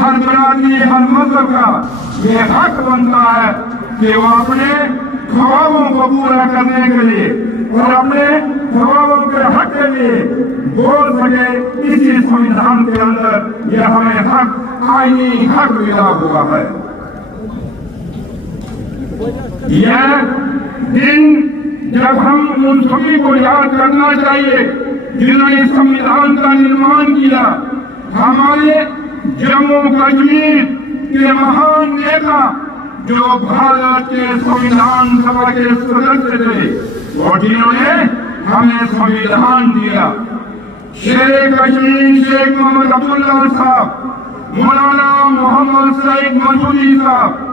हर बिरादरी, हर मजहब का ये हक बनता है कि वो अपने ख्वाबों को पूरा करने के लिए और अपने ख्वाबों के हक के लिए बोल सके। इसी संविधान के अंदर यह हमें हक, आईनी हक मिला हुआ है। यह दिन जब हम उन सभी को याद करना चाहिए जिन्होंने संविधान का निर्माण किया। हमारे जम्मू कश्मीर के महान नेता जो भारत के संविधान सभा के सदस्य थे और जिन्होंने हमें संविधान दिया। शेर कश्मीर शेख मोहम्मद अब्दुल्ला साहब, मौलाना मोहम्मद सईद मसूदी साहब,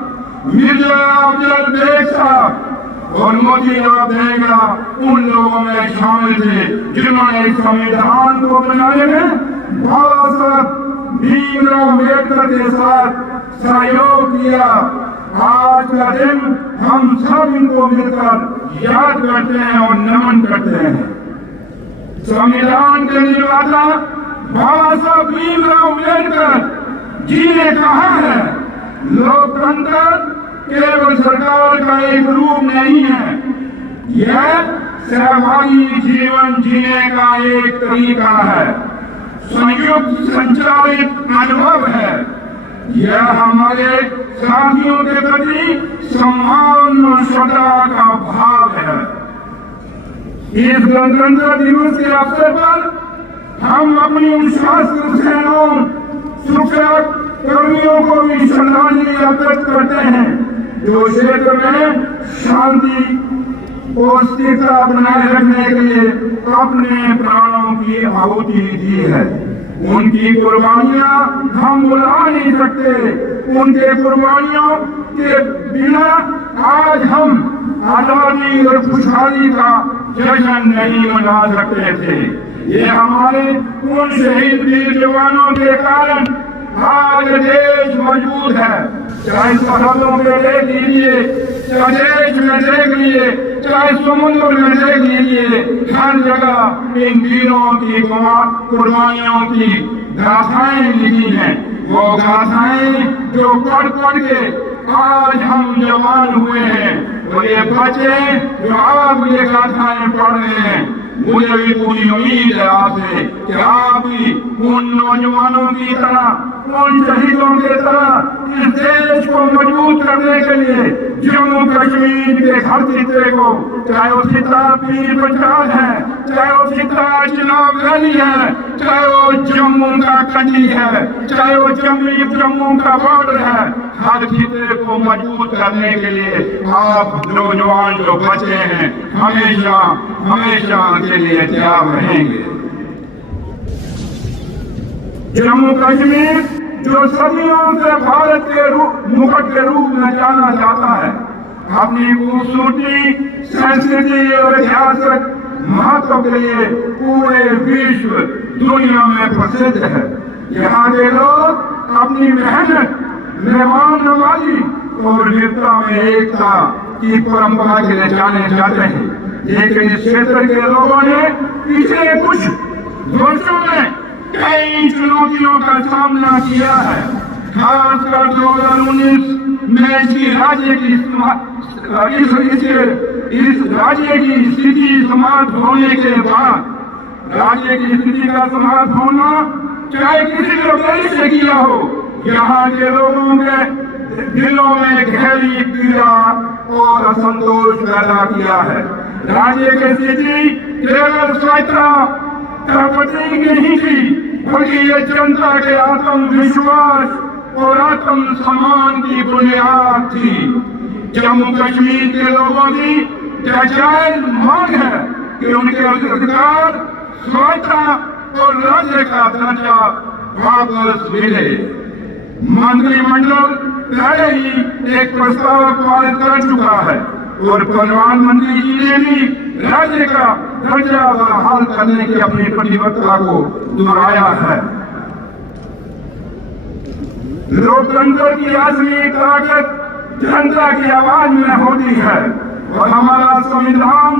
मिर्जा अफजल बेग साहब और मोतीलाल नेहरा उन लोगों में शामिल थे जिन्होंने संविधान को बनाने में बाबा साहब भीमराव अम्बेडकर के साथ सहयोग किया। आज का दिन हम सब इनको मिलकर याद करते हैं और नमन करते हैं। संविधान के निर्माता बाबा साहब भीमराव अम्बेडकर जी ने कहा है, लोकतंत्र केवल सरकार का एक रूप नहीं है, यह सहभागी जीवन जीने का एक तरीका है, संयुक्त संचालित अनुभव है। यह हमारे साथियों के प्रति सम्मान और श्रद्धा का भाव है। इस गणतंत्र दिवस के अवसर पर हम अपनी उन सशस्त्र सेनाओं, सुरक्षा कर्मियों को भी श्रद्धांजलि अर्पित करते हैं जो क्षेत्र में शांति और स्थिरता बनाए रखने के लिए अपने प्राणों की आहुति दी है। उनकी कुर्बानियां हम भुला नहीं सकते। उनके कुर्बानियों के बिना आज हम आजादी और खुशहाली का जश्न नहीं मना सकते थे। ये हमारे उन शहीद वीर जवानों के कारण आज देश मजबूत है। चाहे सरहदों पे देख लीजिए, चाहे देश में देख लीजिए, चाहे समुद्र में देख लीजिए, हर जगह इन वीरों की कुर्बानियों की गाथाएं लिखी हैं। वो गाथाएं जो पढ़ पढ़ के आज हम जवान हुए हैं, और ये बच्चे जो आप ये गाथाएं पढ़ रहे हैं, मुझे भी पूरी उम्मीद है आपसे कि आप भी उन नौजवानों की तरह, उन शहीदों की तरह इस देश को मजबूत करने के लिए जम्मू कश्मीर के हर खित्ते को, चाहे वो खित्ता पीर पंजाब है, चाहे वो खित्ता चिनाब वैली है, चाहे वो जम्मू का कंडी है, चाहे वो जम्मू का बॉर्डर है, हर खित्ते को मजबूत करने के लिए आप नौजवान जो बचे हैं हमेशा हमेशा के लिए तैयार रहेंगे। जम्मू कश्मीर जो सदियों से भारत के मुकुट के रूप में जाना जाता है, अपनी खूबसूरती, संस्कृति और ऐतिहासिक महत्व के लिए पूरे विश्व दुनिया में प्रसिद्ध है। यहाँ के लोग अपनी मेहनत, मेहमान नवाजी और वीरता में एकता की परंपरा के लिए जाने जाते हैं। लेकिन इस क्षेत्र के लोगों ने पिछले कुछ वर्षों में कई चुनौतियों का सामना किया है। खासकर 2019 में इस राज्य की स्थिति समाप्त होने के बाद, राज्य की स्थिति का समाप्त होना चाहे किसी भी उद्देश्य से किया हो, यहाँ के लोगों के दिलों में गहरी पीड़ा और असंतोष पैदा किया है। राज्य की स्थिति केवल स्वायत्ता प्रॉपर्टी की नहीं थी, बल्कि ये जनता के आत्मविश्वास और आत्म सम्मान की बुनियाद थी। जम्मू कश्मीर के लोगों की जायज मांग है कि उनके अधिकार, स्वायत्ता और राज्य का दर्जा वापस मिले। मंत्रिमंडल पहले ही एक प्रस्ताव पारित कर चुका है और प्रधानमंत्री जी ने भी राज्य का दर्जा बहाल करने की अपनी प्रतिबद्धता को दोहराया है। लोकतंत्र की असली ताकत जनता की आवाज में होती है और हमारा संविधान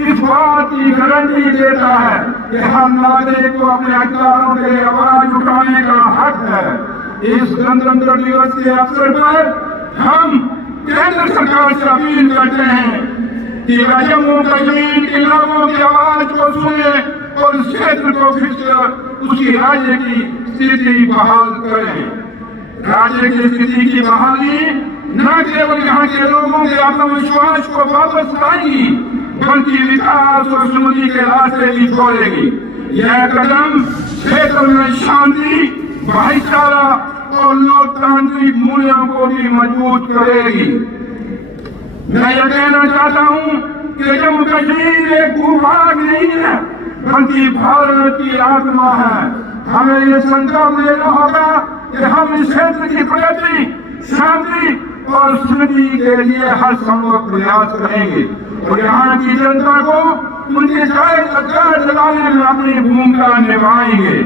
इस बात की गारंटी देता है कि हर नागरिक को अपने अधिकारों के लिए आवाज उठाने का हक है। इस गणतंत्र दिवस के अवसर पर हम केंद्र सरकार से अपील करते हैं कि जम्मू कश्मीर के लोगों की आवाज को सुने और उस क्षेत्र को फिर से उसकी राज्य की स्थिति बहाल करें। राज्य की स्थिति की बहाली न केवल यहाँ के लोगों के आत्मविश्वास को वापस लाएगी बल्कि विकास और समृद्धि के रास्ते भी खोलेगी। यह कदम क्षेत्र में शांति, भाईचारा और लोकतांत्रिक मूल्यों को भी मजबूत करेगी। मैं यह कहना चाहता हूँ कि जम्मू कश्मीर एक भूभाग नहीं है बल्कि भारत की आत्मा है। हमें ये संकल्प लेना होगा कि हम इस क्षेत्र की प्रगति, शांति और समृद्धि के लिए हर संभव प्रयास करेंगे और यहाँ की जनता को उनके सरकार चलाने में अपनी भूमिका निभाएंगे।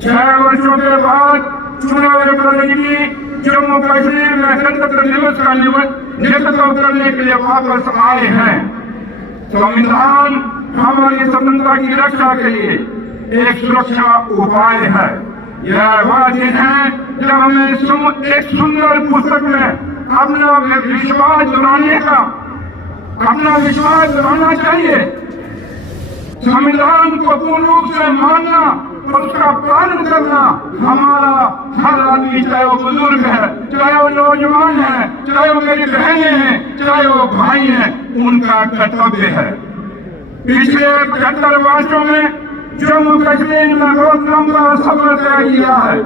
6 वर्षों के बाद चुनाव प्रगति जम्मू कश्मीर में गणतंत्र दिवस का नेतृत्व करने के लिए वापस आए हैं। संविधान हमारी स्वतंत्रता की रक्षा के लिए एक सुरक्षा उपाय है। यह वह दिन है जब हमें एक सुंदर पुस्तक में अपना विश्वास दिलाना चाहिए। संविधान को पूर्ण रूप से मानना और उसका पालन करना हमारा हर आदमी, चाहे वो बुजुर्ग है, चाहे वो नौजवान है, चाहे वो मेरी बहनें हैं, चाहे वो भाई हैं, उनका कर्तव्य है। पिछले 75 वर्षों में जम्मू कश्मीर में बहुत लंबा सफर तय किया है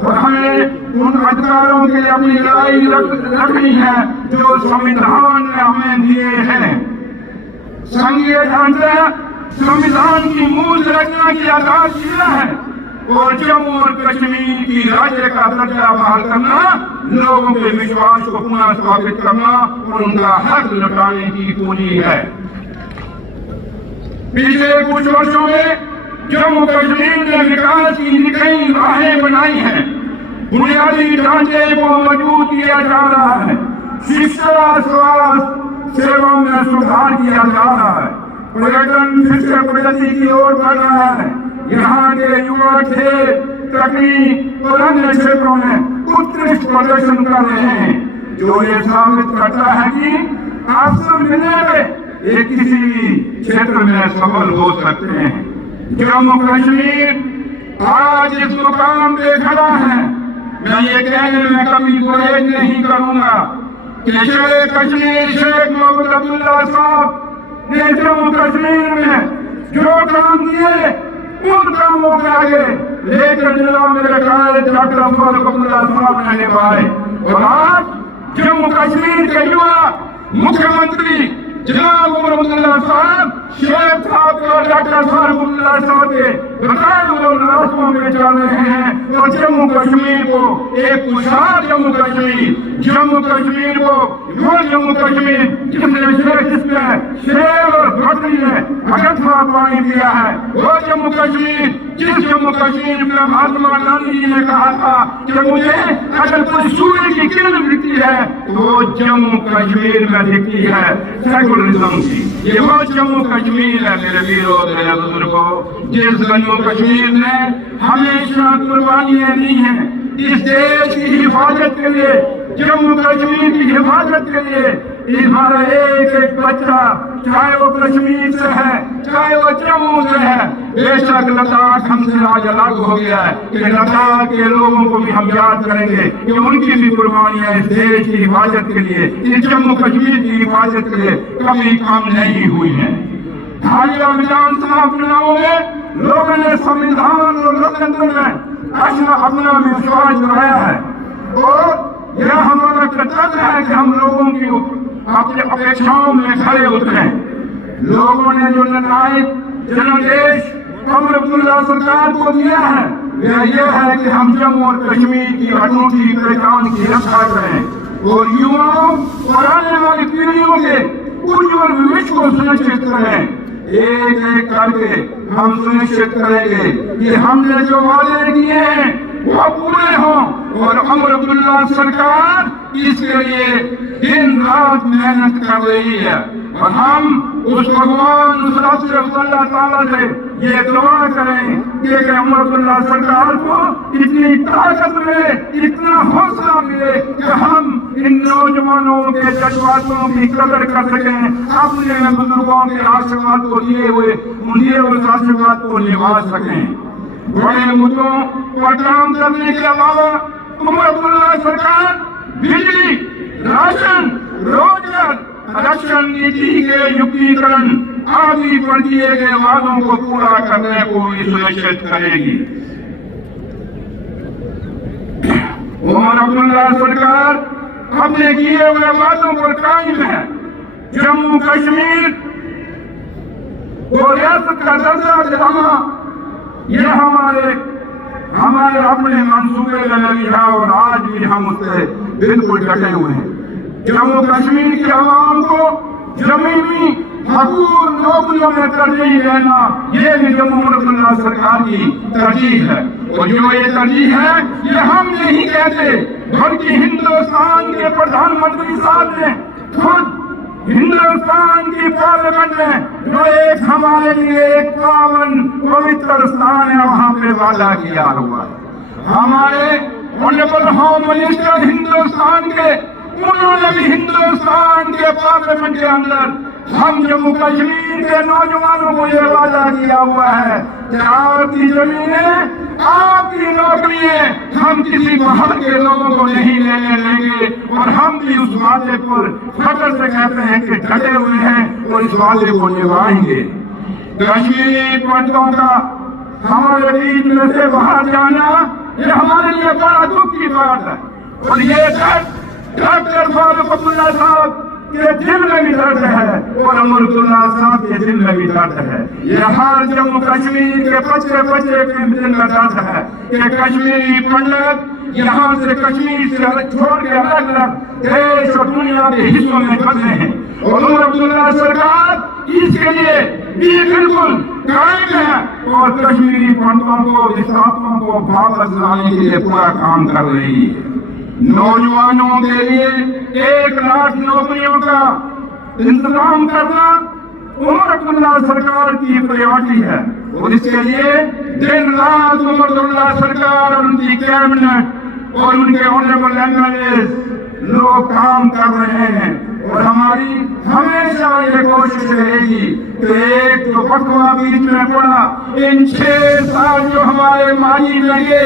और हमें उन अधिकारों के लिए अपनी लड़ाई रखनी है जो संविधान ने हमें दिए हैं। संघीय ढांचा संविधान की मूल रचना की आधारशिला है और जम्मू और कश्मीर की राज्य का दर्जा बहाल करना, लोगों के विश्वास को पुनः स्थापित करना और उनका हक लौटाने की पूंजी है। पिछले कुछ वर्षों में जम्मू कश्मीर ने विकास की कई राहें बनाई हैं। बुनियादी ढांचे को मजबूत किया जा रहा है, शिक्षा, स्वास्थ्य सेवाओं में सुधार किया जा रहा है, पर्यटन फिर से प्रगति की ओर बढ़ रहा है। यहाँ के युवा खेल, तकनीक और अन्य क्षेत्रों में उत्कृष्ट प्रदर्शन कर रहे हैं, जो ये साबित करता है कि अवसर मिलने पे ये किसी भी क्षेत्र में सफल हो सकते हैं। जम्मू कश्मीर आज इस मुकाम पे खड़ा है। मैं ये कहने में कभी गुरेज नहीं करूंगा कि शेख कश्मीर शेख मोहम्मद अब्दुल्ला साहब ने जम्मू कश्मीर में जो काम किए उन कामों के आगे लेकर जिला मेरे कायद डॉक्टर फारूक अब्दुल्ला साहब ने निभाए और आज जम्मू कश्मीर के युवा मुख्यमंत्री जनाब उमर अब्दुल्ला साहब शेख साहब और डॉक्टर फारूक अब्दुल्ला साहब के बताए हुए रास्तों में चल रहे हैं और जम्मू कश्मीर को एक खुशहाल जम्मू कश्मीर को वो जम्मू कश्मीर जिसमें शेर और भटरी ने अगथा पानी दिया है, वो जम्मू कश्मीर जिस जम्मू कश्मीर में महात्मा गांधी जी ने कहा था कि मुझे अगर कोई सूर्य की किरण दिखती है तो वो जम्मू कश्मीर में दिखती है सेकुलरिज्म की। ये वो जम्मू कश्मीर है मेरे वीरों मेरे बुजुर्गों, जिस जम्मू कश्मीर ने हमेशा कुर्बानियां दी हैं इस देश की हिफाजत के लिए, जम्मू कश्मीर की हिफाजत के लिए। हमारा एक एक बच्चा चाहे वो कश्मीर से है चाहे वो जम्मू से है, बेशक लद्दाख हमसे आज अलग हो गया है कि लद्दाख के लोगों को भी हम याद करेंगे कि उनकी भी कुर्बानियां इस देश की हिफाजत के लिए, इस जम्मू कश्मीर की हिफाजत के लिए कभी कम नहीं हुई है। हालिया विधानसभा चुनावों में लोगों ने संविधान और लोकतंत्र में अपना विश्वास जताया है और यह हमारा कर्तव्य है कि हम लोगों की अपनी अपेक्षाओं में खड़े उतरे। लोगों ने जो निर्णायक जनादेश उमर अब्दुल्ला सरकार को दिया है वह यह है कि हम जम्मू और कश्मीर की अनूठी पहचान की रक्षा करें और युवाओं और आने वाली पीढ़ियों के उज्जवल भविष्य को सुनिश्चित करें। एक एक करके हम सुनिश्चित करेंगे कि हमने जो वादे किए हैं वो पूरे हों और उमर अब्दुल्ला सरकार इसके लिए दिन रात मेहनत कर रही है और हम उस भगवान उस अल्लाह ताला से ये दुआ करें कि अहमदुल्लाह सरकार को इतनी ताकत मिले, इतना हौसला मिले कि हम इन नौजवानों के जज्बातों की कदर कर सकें, अपने बुजुर्गों के आशीर्वाद को लिए हुए उस आशीर्वाद को निभा सकें। बड़े मुद्दों पर काम करने के अलावा अहमदुल्लाह सरकार बिजली, राशन, रोजगार, रक्षण नीति के युक्तिकरण आदि पर किए गए वादों को पूरा करने को भी सुनिश्चित करेगी। उमर अब्दुल्ला सरकार अपने किए हुए वादों पर कायम है। जम्मू कश्मीर को रियासत का दर्जा दिलाना यह हमारे अपने मंसूबे में लगी है और आज भी हम उससे बिल्कुल डटे हुए हैं। जम्मू कश्मीर के अवाम को जमीनी हकूक नौकरियों में तरजीह देना, ये भी जम्मू अब्दुल्ला सरकार की तरजीह है। और जो ये तरजीह है ये हम नहीं कहते, बल्कि हिंदुस्तान के प्रधानमंत्री साहब ने खुद हिंदुस्तान की पार्लियामेंट में जो एक हमारे लिए एक पावन पवित्र स्थान है वहाँ पे वादा किया हुआ है। हमारे ऑनरेबल होम मिनिस्टर हिंदुस्तान के, उन्होंने भी हिंदुस्तान के पार्लियामेंट के अंदर हम जम्मू कश्मीर के नौजवानों को ये वादा किया हुआ है कि आपकी जमीनें, आपकी नौकरियां हम किसी बाहर के लोगों को नहीं लेने देंगे। और हम भी उस वादे पर फख्र से कहते हैं कि डटे हुए हैं और इस वादे को निभाएंगे। कश्मीरी पंडितों का हमारे बीच में से बाहर जाना ये हमारे लिए बड़ा दुख की बात है। और ये डॉक्टर फारूक अब्दुल्ला साहब के दिल में भी दर्द है और अमरुल्लाह साहब के दिल में भी दर्द है। ये हर जम्मू कश्मीर के बच्चे के दिल में दर्द है कि कश्मीरी पंडित यहाँ से कश्मीर से छोड़ के अलग अलग देश और दुनिया के हिस्सों में फंसे हैं। और अब्दुल्ला सरकार इसके लिए भी बिल्कुल कायम है और कश्मीरी पंडितों को, छात्रों को वापस लाने के लिए पूरा काम कर रही है। नौजवानों के लिए 1 लाख नौकरियों का इंतजाम करना उमर अब्दुल्ला सरकार की प्रायोरिटी है। और इसके लिए दिन रात उमर अब्दुल्ला सरकार और उनकी कैबिनेट और उनके ऑनरेबल एमएलए लोग काम कर रहे हैं। और हमारी हमेशा ये कोशिश रहेगी कि एक जो फतवा बीच में पड़ा, इन 6 साल जो हमारे माजी लगे,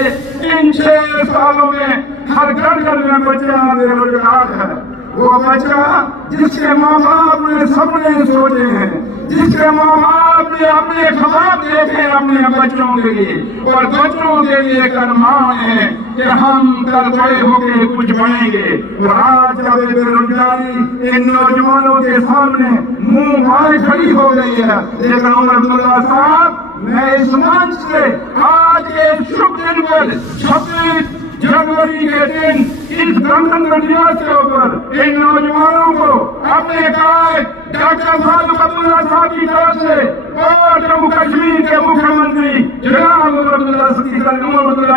इन 6 सालों में हर घर में बच्चा बेरोजगार है। वो बच्चा जिसके माँ बाप ने सपने सोचे हैं, जिसके माँ बाप ने अपने ख्वाब देखे अपने बच्चों के लिए और बच्चों के लिए करमाए हैं कि हम कल बड़े होके कुछ बनेंगे। और आज जब बेरोजगारी इन नौजवानों के सामने मुंह मारे खड़ी हो गई है, लेकिन उमर अब्दुल्ला साहब, मैं इस मंच से आज के शुभ दिन पर 26 जनवरी के दिन इस गणतंत्र दिवस के ऊपर इन नौजवानों को अपने कार्य डॉक्टर फारूक अब्दुल्ला साहब की तरफ से और जम्मू कश्मीर के मुख्यमंत्री जनाब उमर अब्दुल्ला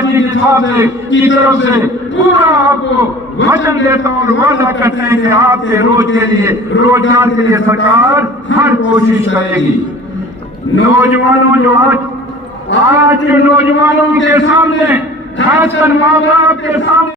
जी की तरफ से पूरा आपको वचन देता और वादा करते हैं कि आपके रोज के लिए, रोजगार के लिए सरकार हर कोशिश करेगी। नौजवानों जो आज के नौजवानों के सामने, खासकर माँ बाप के सामने